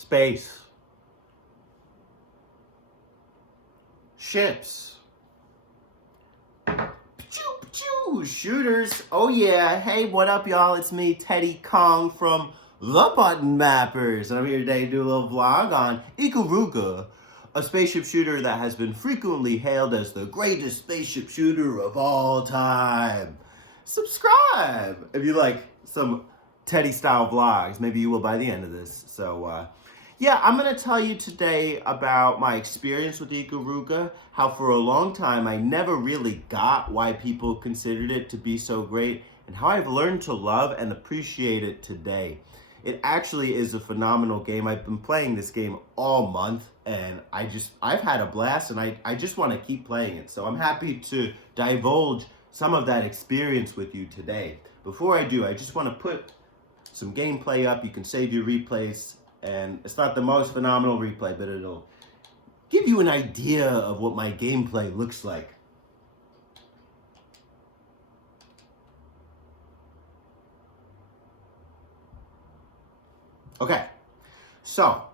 Space. Ships. Shooters. Oh yeah. Hey, what up, y'all? It's me, Teddy Kong from The Button Mappers. And I'm here today to do a little vlog on Ikaruga, a spaceship shooter that has been frequently hailed as the greatest spaceship shooter of all time. Subscribe if you like some Teddy-style vlogs. Maybe you will by the end of this. So, yeah, I'm going to tell you today about my experience with Ikaruga, how for a long time I never really got why people considered it to be so great, and how I've learned to love and appreciate it today. It actually is a phenomenal game. I've been playing this game all month, and I've had a blast, and I just want to keep playing it. So I'm happy to divulge some of that experience with you today. Before I do, I just want to put some gameplay up. You can save your replays. And it's not the most phenomenal replay, but it'll give you an idea of what my gameplay looks like. Okay, so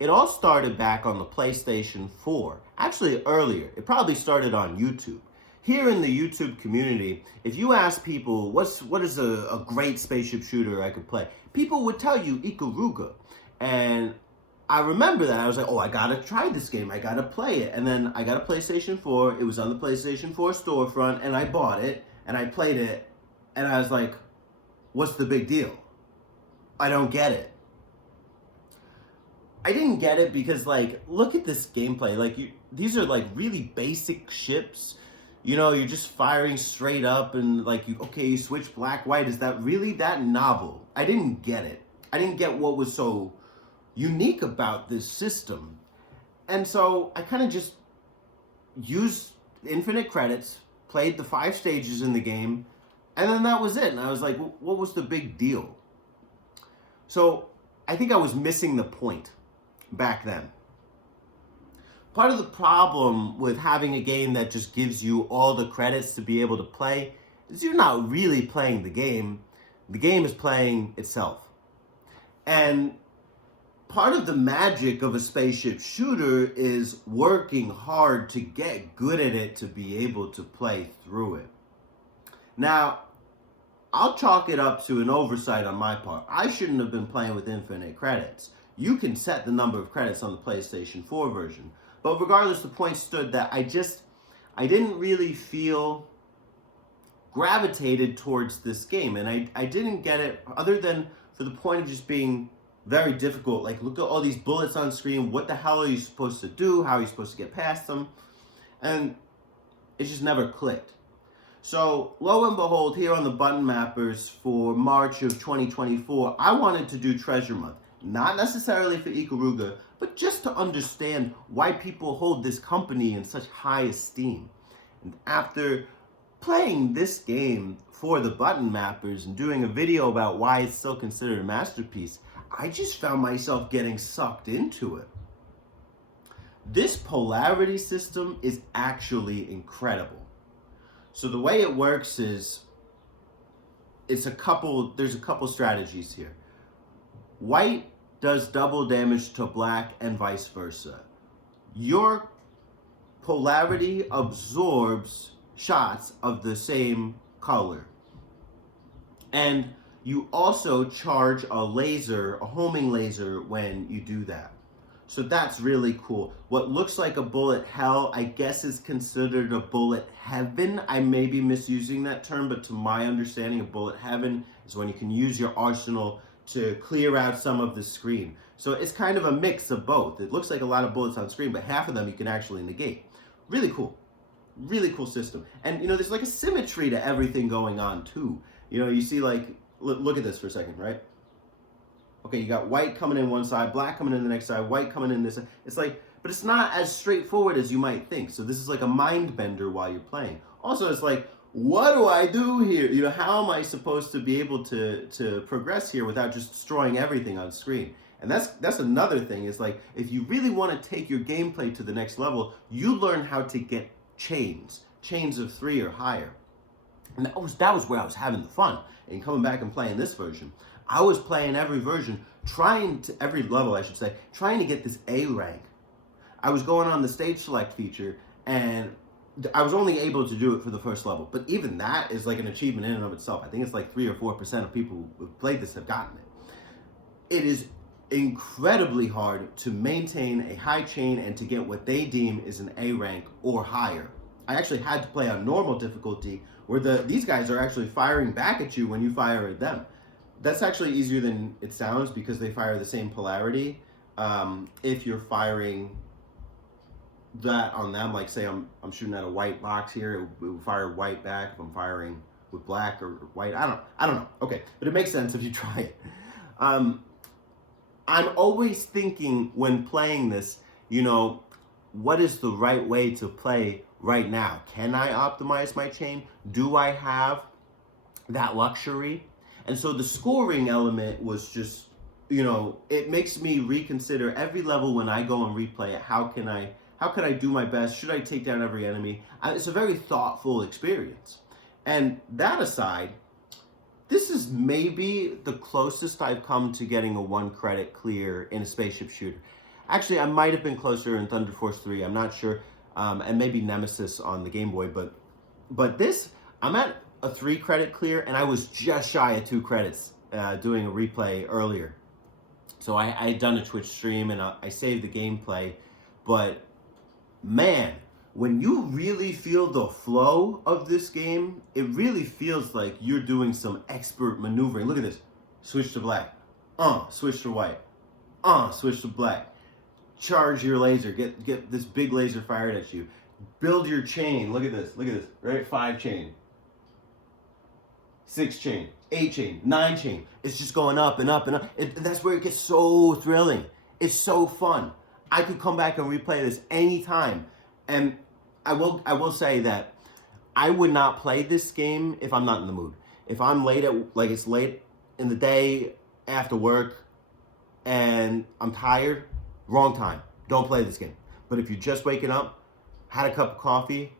it all started back on the PlayStation 4. Actually, earlier. It probably started on YouTube. Here in the YouTube community, if you ask people, what is a great spaceship shooter I could play, people would tell you Ikaruga. And I remember that. I was like, oh, I gotta try this game. I gotta play it. And then I got a PlayStation 4. It was on the PlayStation 4 storefront, and I bought it, and I played it, and I was like, what's the big deal? I don't get it. I didn't get it because, like, look at this gameplay. Like, these are, like, really basic ships. You know, you're just firing straight up, and, like, you switch black, white. Is that really that novel? I didn't get it. I didn't get what was so unique about this system. And so I kind of just used infinite credits, played the 5 stages in the game, and then that was it. And I was like, what was the big deal? So I think I was missing the point back then. Part of the problem with having a game that just gives you all the credits to be able to play is you're not really playing the game. The game is playing itself. And part of the magic of a spaceship shooter is working hard to get good at it to be able to play through it. Now, I'll chalk it up to an oversight on my part. I shouldn't have been playing with infinite credits. You can set the number of credits on the PlayStation 4 version. But regardless, the point stood that I didn't really feel gravitated towards this game. And I didn't get it other than for the point of just being very difficult. Like, look at all these bullets on screen. What the hell are you supposed to do? How are you supposed to get past them? And it just never clicked. So, lo and behold, here on the Button Mappers for March of 2024, I wanted to do Treasure Month. Not necessarily for Ikaruga, but just to understand why people hold this company in such high esteem. And after playing this game for the Button Mappers and doing a video about why it's still considered a masterpiece, I just found myself getting sucked into it. This polarity system is actually incredible. So the way it works is, there's a couple strategies here. White does double damage to black and vice versa. Your polarity absorbs shots of the same color. And you also charge a laser, a homing laser, when you do that. So that's really cool. What looks like a bullet hell, I guess is considered a bullet heaven. I may be misusing that term, but to my understanding, a bullet heaven is when you can use your arsenal to clear out some of the screen. So it's kind of a mix of both. It looks like a lot of bullets on screen, but half of them you can actually negate. Really cool. Really cool system. And, you know, there's like a symmetry to everything going on, too. You know, you see, like, look at this for a second, right? Okay, you got white coming in one side, black coming in the next side, white coming in this side. It's like, but it's not as straightforward as you might think. So this is like a mind bender while you're playing. Also, it's like, what do I do here? You know, how am I supposed to be able to progress here without just destroying everything on screen? And that's another thing, is like, if you really want to take your gameplay to the next level, you learn how to get chains of 3 or higher. And that was where I was having the fun. And coming back and playing this version, I was playing every version every level I should say, trying to get this A rank. I was going on the stage select feature, and I was only able to do it for the first level. But even that is like an achievement in and of itself. I think it's like 3 or 4% of people who've played this have gotten it. It is incredibly hard to maintain a high chain and to get what they deem is an A rank or higher. I actually had to play on normal difficulty, where these guys are actually firing back at you when you fire at them. That's actually easier than it sounds, because they fire the same polarity. If you're firing that on them, like say I'm shooting at a white box here, it will fire white back. If I'm firing with black or white, I don't know. Okay, but it makes sense if you try it. I'm always thinking when playing this, what is the right way to play right now? Can I optimize my chain? Do I have that luxury? And so the scoring element was just, it makes me reconsider every level when I go and replay it. How can I do my best? Should I take down every enemy? It's a very thoughtful experience. And that aside, this is maybe the closest I've come to getting a 1 credit clear in a spaceship shooter. Actually, I might have been closer in Thunder Force 3, I'm not sure, and maybe Nemesis on the Game Boy, but this, I'm at a 3 credit clear, and I was just shy of 2 credits doing a replay earlier. So I had done a Twitch stream, and I saved the gameplay, but man, when you really feel the flow of this game, it really feels like you're doing some expert maneuvering. Look at this. Switch to black. Switch to white. Switch to black. Charge your laser. Get this big laser fired at you. Build your chain. Look at this. Look at this. Right? 5 chain. 6 chain. 8 chain. 9 chain. It's just going up and up and up. That's where it gets so thrilling. It's so fun. I could come back and replay this anytime. And I will say that I would not play this game if I'm not in the mood. If I'm it's late in the day after work and I'm tired, wrong time. Don't play this game. But if you're just waking up, had a cup of coffee,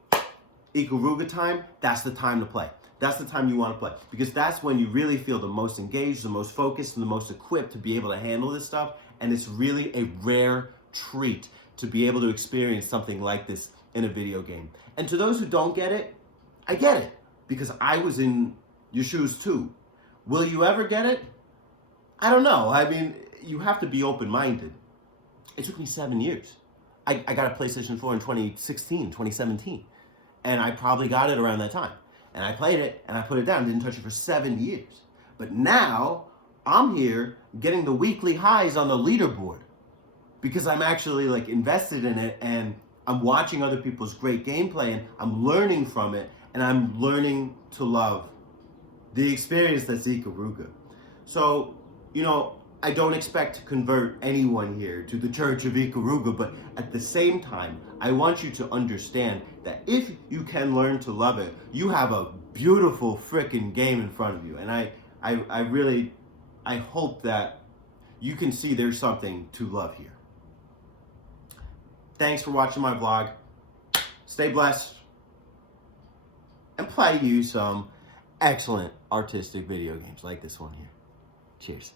Ikaruga time, that's the time to play. That's the time you want to play, because that's when you really feel the most engaged, the most focused, and the most equipped to be able to handle this stuff. And it's really a rare treat to be able to experience something like this in a video game. And to those who don't get it, I get it, because I was in your shoes too. Will you ever get it? I don't know. I mean, you have to be open-minded. It took me 7 years. I got a PlayStation 4 in 2016, 2017, and I probably got it around that time. And I played it, and I put it down, didn't touch it for 7 years. But now, I'm here getting the weekly highs on the leaderboard, because I'm actually invested in it, and I'm watching other people's great gameplay, and I'm learning from it, and I'm learning to love the experience that's Ikaruga. So, I don't expect to convert anyone here to the Church of Ikaruga, but at the same time, I want you to understand that if you can learn to love it, you have a beautiful frickin' game in front of you. And I hope that you can see there's something to love here. Thanks for watching my vlog. Stay blessed. And play you some excellent artistic video games like this one here. Cheers.